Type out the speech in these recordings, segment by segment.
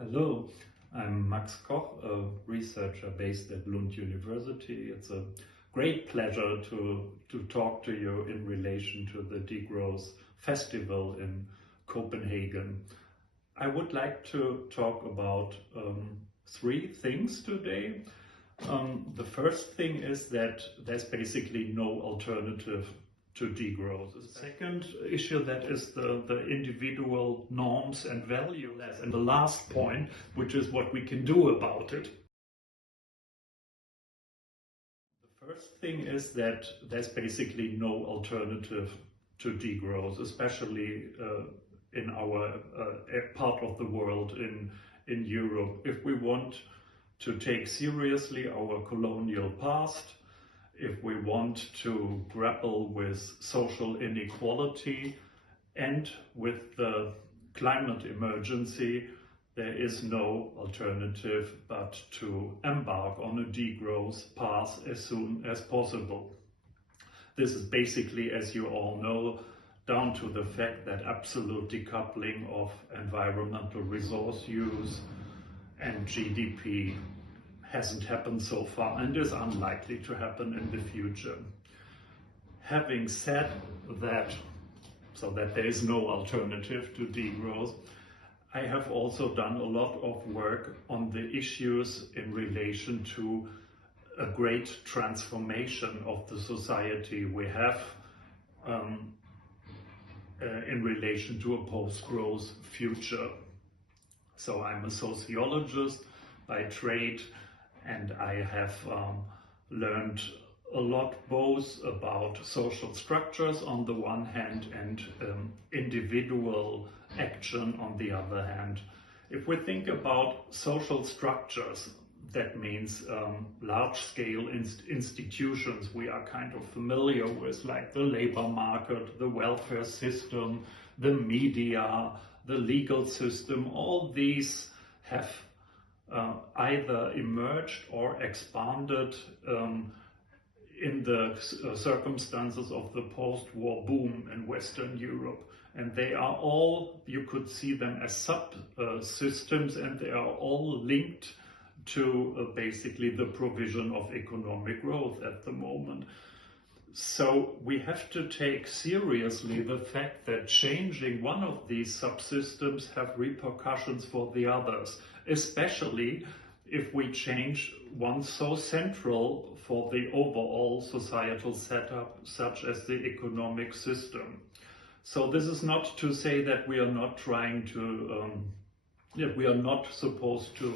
Hello, I'm Max Koch, a researcher based at Lund University. It's a great pleasure to talk to you in relation to the Degrowth Festival in Copenhagen. I would like to talk about three things today. The first thing is that there's basically no alternative to degrowth. The second issue that is the individual norms and values. And the last point, which is what we can do about it. The first thing is that there's basically no alternative to degrowth, especially in our part of the world, in Europe. If we want to take seriously our colonial past, if we want to grapple with social inequality and with the climate emergency, there is no alternative but to embark on a degrowth path as soon as possible. This is basically, as you all know, down to the fact that absolute decoupling of environmental resource use and GDP hasn't happened so far and is unlikely to happen in the future. Having said that, so that there is no alternative to degrowth, I have also done a lot of work on the issues in relation to a great transformation of the society we have in relation to a post-growth future. So I'm a sociologist by trade, and I have learned a lot both about social structures on the one hand and individual action on the other hand. If we think about social structures, that means large-scale institutions we are kind of familiar with, like the labor market, the welfare system, the media, the legal system. All these have either emerged or expanded in the circumstances of the post-war boom in Western Europe. And they are all, you could see them as subsystems, and they are all linked to basically the provision of economic growth at the moment. So we have to take seriously the fact that changing one of these subsystems have repercussions for the others, especially if we change one so central for the overall societal setup, such as the economic system. So this is not to say that we are not trying to, that we are not supposed to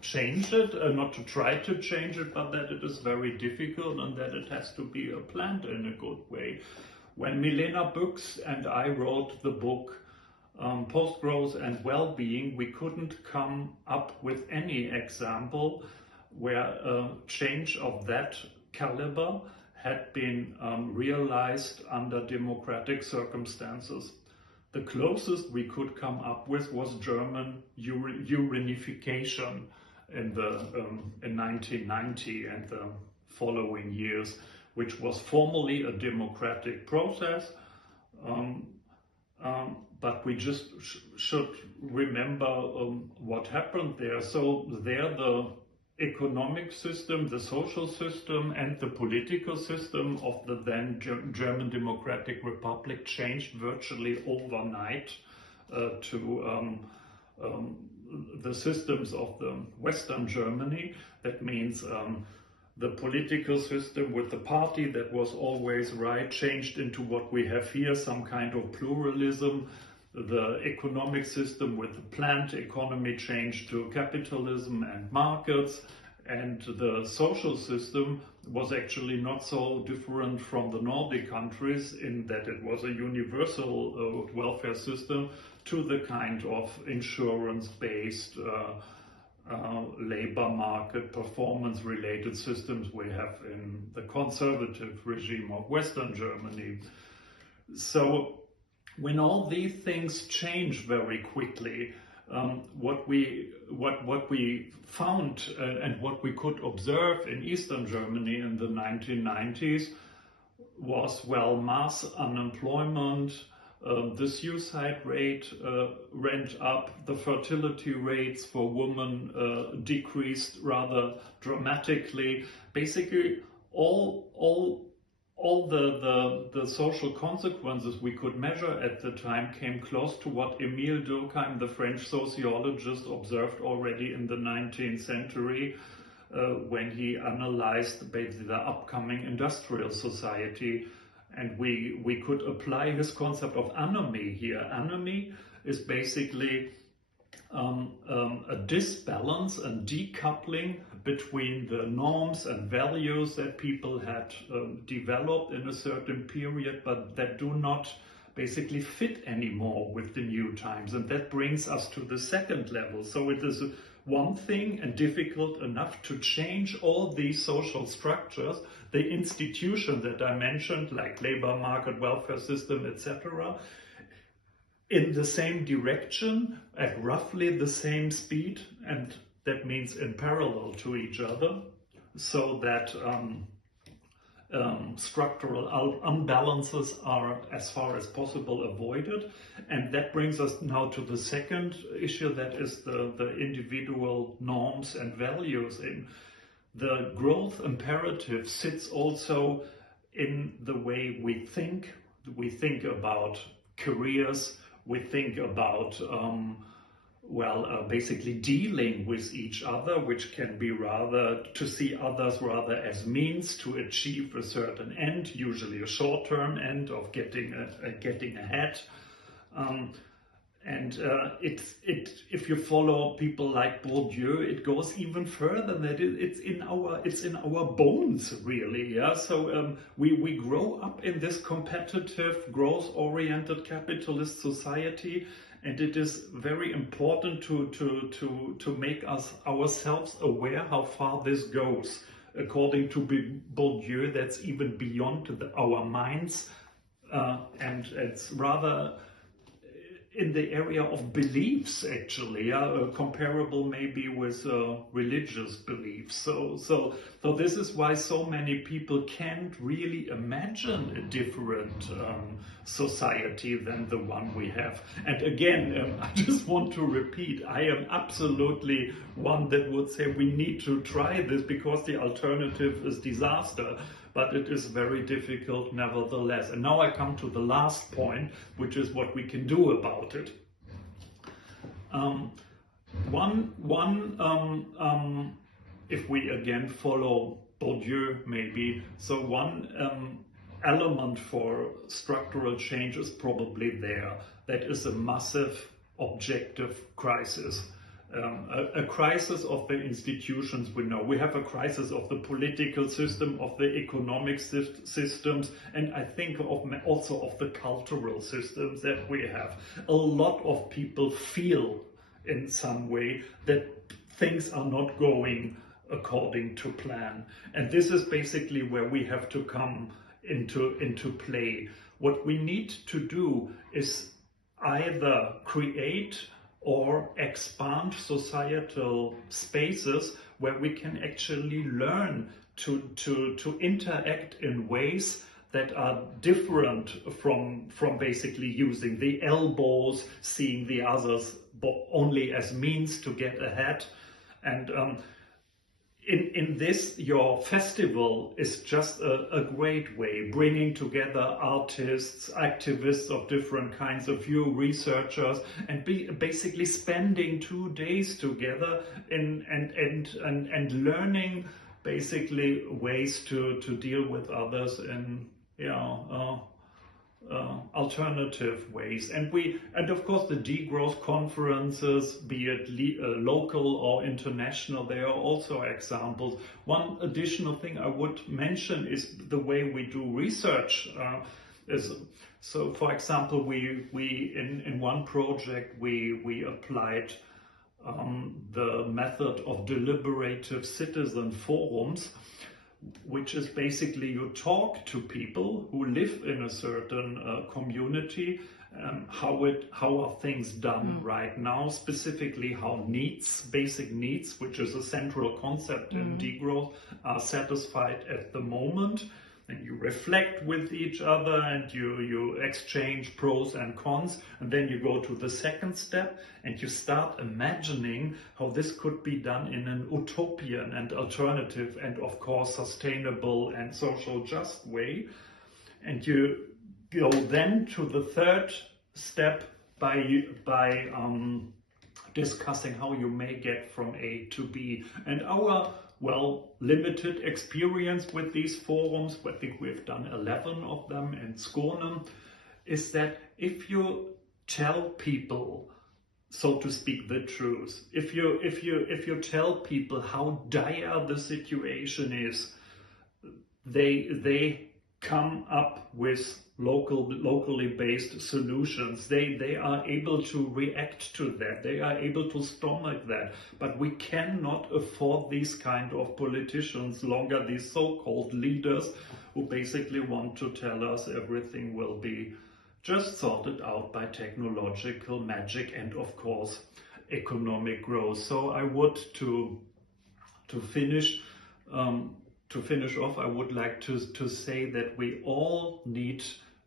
change it, not to try to change it, but that it is very difficult and that it has to be planned in a good way. When Milena Büchs and I wrote the book Post-Growth and Well-Being, we couldn't come up with any example where a change of that caliber had been realized under democratic circumstances. The closest we could come up with was German uranification in 1990 and the following years, which was formally a democratic process. But we just should remember what happened there. So there the economic system, the social system and the political system of the then German Democratic Republic changed virtually overnight to the systems of the Western Germany. That means the political system with the party that was always right changed into what we have here, some kind of pluralism. The economic system with the planned economy changed to capitalism and markets, and the social system was actually not so different from the Nordic countries in that it was a universal welfare system to the kind of insurance-based labor market performance-related systems we have in the conservative regime of Western Germany. So when all these things change very quickly, what we found and what we could observe in Eastern Germany in the 1990s was, well, mass unemployment, the suicide rate went up, the fertility rates for women decreased rather dramatically. Basically, all the social consequences we could measure at the time came close to what Emile Durkheim, the French sociologist, observed already in the 19th century when he analyzed basically the upcoming industrial society. And we could apply his concept of anomy here. Anomy is basically a disbalance and decoupling between the norms and values that people had developed in a certain period, but that do not basically fit anymore with the new times. And that brings us to the second level. So it is one thing and difficult enough to change all these social structures, the institution that I mentioned, like labor market, welfare system, etc., in the same direction, at roughly the same speed, and that means in parallel to each other, so that structural imbalances are as far as possible avoided. And that brings us now to the second issue, that is the individual norms and values. In the growth imperative sits also in the way we think. We think about careers, we think about basically dealing with each other, which can be rather to see others rather as means to achieve a certain end, usually a short-term end of getting ahead. If you follow people like Bourdieu, it goes even further. That it's in our bones, really. Yeah. So we grow up in this competitive, growth-oriented capitalist society. And it is very important to make ourselves aware how far this goes. According to Bourdieu, that's even beyond our minds, and it's rather in the area of beliefs, actually, comparable maybe with religious beliefs. So this is why so many people can't really imagine a different society than the one we have. And again, I just want to repeat, I am absolutely one that would say we need to try this because the alternative is disaster. But it is very difficult nevertheless. And now I come to the last point, which is what we can do about it. If we again follow Bourdieu maybe, so one element for structural change is probably there. That is a massive objective crisis. A crisis of the institutions we know. We have a crisis of the political system, of the economic systems, and I think also of the cultural systems that we have. A lot of people feel in some way that things are not going according to plan. And this is basically where we have to come into play. What we need to do is either create or expand societal spaces where we can actually learn to interact in ways that are different from basically using the elbows, seeing the others only as means to get ahead. And in this, your festival is just a great way, bringing together artists, activists of different kinds of view, researchers, and basically spending 2 days together and learning basically ways to deal with others in alternative ways. And of course the degrowth conferences, be it local or international, they are also examples. One additional thing I would mention is the way we do research. So for example, we in one project we applied the method of deliberative citizen forums, which is basically you talk to people who live in a certain community, how are things done right now, specifically how basic needs, which is a central concept in degrowth, are satisfied at the moment. then you reflect with each other and you exchange pros and cons, and then you go to the second step and you start imagining how this could be done in an utopian and alternative and of course sustainable and social just way. And you go then to the third step by discussing how you may get from A to B. And our, well, limited experience with these forums, I think we've done 11 of them in Skåne, is that if you tell people, so to speak, the truth, if you tell people how dire the situation is, they come up with locally based solutions. They are able to react to that. They are able to stomach that. But we cannot afford these kind of politicians longer, these so-called leaders who basically want to tell us everything will be just sorted out by technological magic and of course economic growth. So I would to finish off, I would like to say that we all need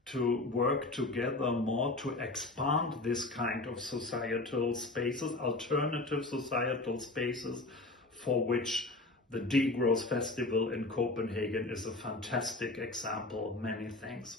to work together more to expand this kind of societal spaces, alternative societal spaces, for which the Degrowth Festival in Copenhagen is a fantastic example. Many thanks.